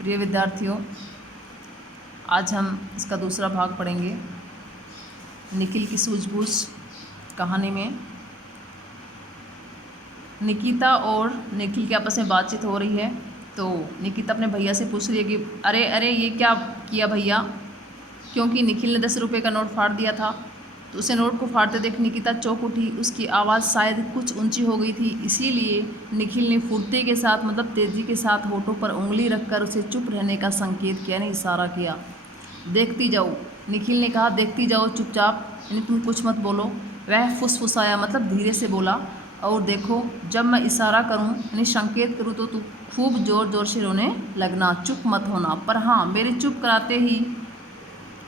प्रिय विद्यार्थियों, आज हम इसका दूसरा भाग पढ़ेंगे। निखिल की सूझबूझ कहानी में निकिता और निखिल की आपस में बातचीत हो रही है। तो निकिता अपने भैया से पूछ रही है कि अरे अरे ये क्या किया भैया, क्योंकि निखिल ने 10 रुपये का नोट फाड़ दिया था। तो उसे नोट को फाड़ते देख निकिता चौंक उठी। उसकी आवाज़ शायद कुछ ऊंची हो गई थी, इसीलिए निखिल ने फुर्ती के साथ मतलब तेज़ी के साथ होठों पर उंगली रखकर उसे चुप रहने का संकेत किया, यानी इशारा किया। देखती जाओ, निखिल ने कहा, देखती जाओ चुपचाप, यानी तुम कुछ मत बोलो। वह फुसफुसाया, मतलब धीरे से बोला, और देखो जब मैं इशारा करूं यानी संकेत करूं तो तू खूब ज़ोर ज़ोर से रोने लगना, चुप मत होना, पर हाँ मेरे चुप कराते ही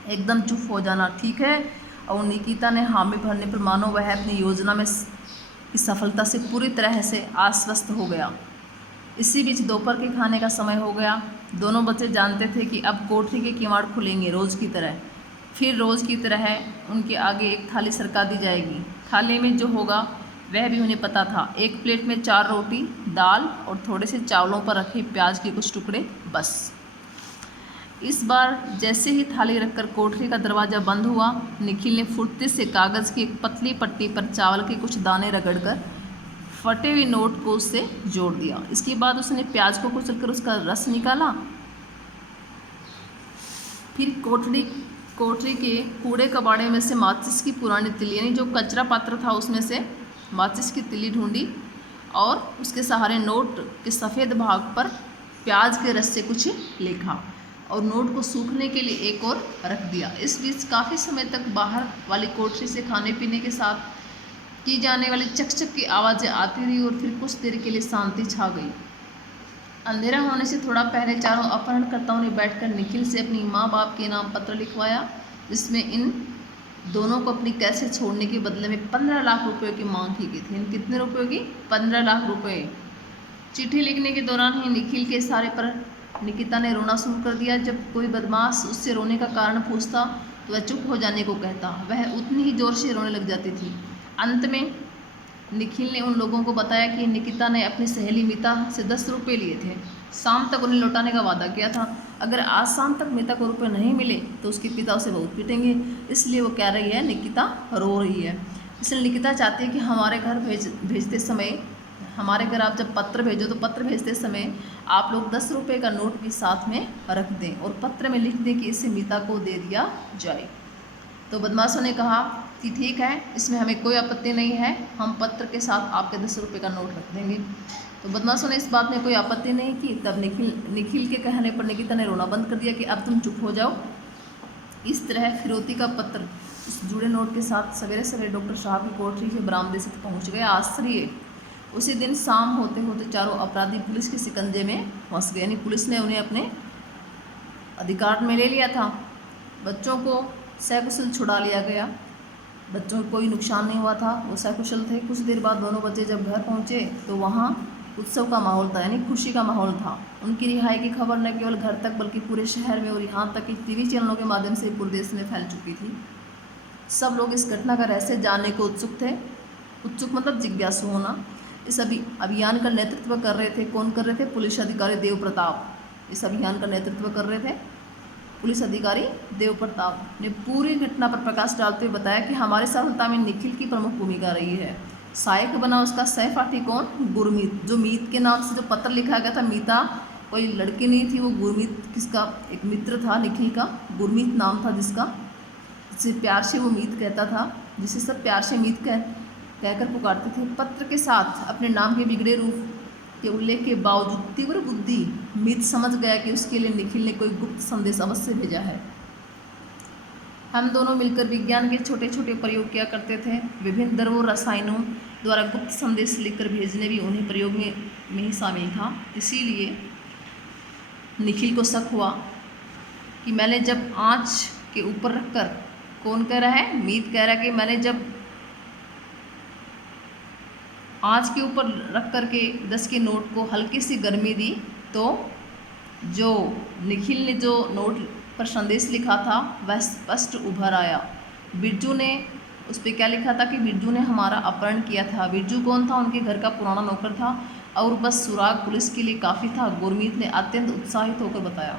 एकदम चुप हो जाना, ठीक है। और निकिता ने हामी भरने पर मानो वह अपनी योजना में की सफलता से पूरी तरह से आश्वस्त हो गया। इसी बीच दोपहर के खाने का समय हो गया। दोनों बच्चे जानते थे कि अब कोठरी के किवाड़ खुलेंगे रोज़ की तरह। फिर रोज़ की तरह उनके आगे एक थाली सरका दी जाएगी। थाली में जो होगा वह भी उन्हें पता था। एक प्लेट में 4 रोटी, दाल और थोड़े से चावलों पर रखे प्याज के कुछ टुकड़े, बस। इस बार जैसे ही थाली रखकर कोठरी का दरवाज़ा बंद हुआ, निखिल ने फुर्ती से कागज़ की एक पतली पट्टी पर चावल के कुछ दाने रगड़कर फटे हुए नोट को उससे जोड़ दिया। इसके बाद उसने प्याज को कुचलकर उसका रस निकाला। फिर कोठरी के कूड़े कबाड़े में से माचिस की पुरानी तिल्ली, यानी जो कचरा पात्र था उसमें से माचिस की तिल्ली ढूंढी और उसके सहारे नोट के सफ़ेद भाग पर प्याज के रस से कुछ लिखा और नोट को सूखने के लिए एक और रख दिया। इस बीच काफ़ी समय तक बाहर वाली कोठरी से खाने पीने के साथ की जाने वाली चकचक की आवाज़ें आती रही और फिर कुछ देर के लिए शांति छा गई। अंधेरा होने से थोड़ा पहले चारों अपहरणकर्ताओं ने बैठकर निखिल से अपनी माँ बाप के नाम पत्र लिखवाया, जिसमें इन दोनों को अपनी कैद से छोड़ने के बदले में 15 लाख रुपये की मांग की गई थी। इन कितने रुपये की? 15 लाख रुपये। चिट्ठी लिखने के दौरान ही निखिल के इशारे पर निकिता ने रोना शुरू कर दिया। जब कोई बदमाश उससे रोने का कारण पूछता तो वह चुप हो जाने को कहता, वह उतनी ही जोर से रोने लग जाती थी। अंत में निखिल ने उन लोगों को बताया कि निकिता ने अपनी सहेली मीता से 10 रुपये लिए थे, शाम तक उन्हें लौटाने का वादा किया था। अगर आज शाम तक मीता को रुपये नहीं मिले तो उसके पिता उसे बहुत पीटेंगे, इसलिए वो कह रही है, निकिता रो रही है। इसलिए निकिता चाहती है कि हमारे घर भेजते समय, हमारे घर आप जब पत्र भेजो तो पत्र भेजते समय आप लोग 10 रुपये का नोट भी साथ में रख दें और पत्र में लिख दें कि इसे मीता को दे दिया जाए। तो बदमाशों ने कहा कि ठीक है, इसमें हमें कोई आपत्ति नहीं है, हम पत्र के साथ आपके 10 रुपये का नोट रख देंगे। तो बदमाशों ने इस बात में कोई आपत्ति नहीं की। तब निखिल के कहने पर निकिता ने रोना बंद कर दिया कि अब तुम चुप हो जाओ। इस तरह फिरौती का पत्र उस जुड़े नोट के साथ सवेरे सवेरे डॉक्टर साहब की कोठरी के बरामदे से पहुँच गया। आश्चर्य, उसी दिन शाम होते होते चारों अपराधी पुलिस के शिकंजे में फंस गए, यानी पुलिस ने उन्हें अपने अधिकार में ले लिया था। बच्चों को सकुशल छुड़ा लिया गया। बच्चों को कोई नुकसान नहीं हुआ था, वो सकुशल थे। कुछ देर बाद दोनों बच्चे जब घर पहुंचे तो वहाँ उत्सव का माहौल था, यानी खुशी का माहौल था। उनकी रिहाई की खबर न केवल घर तक बल्कि पूरे शहर में और यहाँ तक कि टीवी चैनलों के माध्यम से पूरे देश में फैल चुकी थी। सब लोग इस घटना का रहस्य जानने को उत्सुक थे। उत्सुक मतलब जिज्ञासु होना। इस अभियान का नेतृत्व कर रहे थे, कौन कर रहे थे? पुलिस अधिकारी देव प्रताप इस अभियान का नेतृत्व कर रहे थे। पुलिस अधिकारी देव प्रताप ने पूरी घटना पर प्रकाश डालते हुए बताया कि हमारी सफलता में निखिल की प्रमुख भूमिका रही है। सहायक बना उसका सहपाठी कौन? गुरमीत, जो मीत के नाम से जो पत्र लिखा गया था। मीता कोई लड़की नहीं थी, वो गुरमीत किसका एक मित्र था, निखिल का। गुरमीत नाम था जिसका, जिसे प्यार से वो मीत कहता था, जिसे सब प्यार से मीत कहकर पुकारते थे। पत्र के साथ अपने नाम के बिगड़े रूप के उल्लेख के बावजूद तीव्र बुद्धि मीत समझ गया कि उसके लिए निखिल ने कोई गुप्त संदेश अवश्य भेजा है। हम दोनों मिलकर विज्ञान के छोटे छोटे प्रयोग किया करते थे। विभिन्न द्रवों रसायनों द्वारा गुप्त संदेश लिखकर भेजने भी उन्हें प्रयोग में ही शामिल था। इसीलिए निखिल को शक हुआ कि मैंने जब आँच के ऊपर रखकर, कौन कह रहा है? मीत कह रहा है कि मैंने जब आँच के ऊपर रख कर के 10 के नोट को हल्की सी गर्मी दी तो जो निखिल ने जो नोट पर संदेश लिखा था वह स्पष्ट उभर आया। बिरजू ने उस पर क्या लिखा था कि बिरजू ने हमारा अपहरण किया था। बिरजू कौन था? उनके घर का पुराना नौकर था। और बस सुराग पुलिस के लिए काफ़ी था, गुरमीत ने अत्यंत उत्साहित होकर बताया।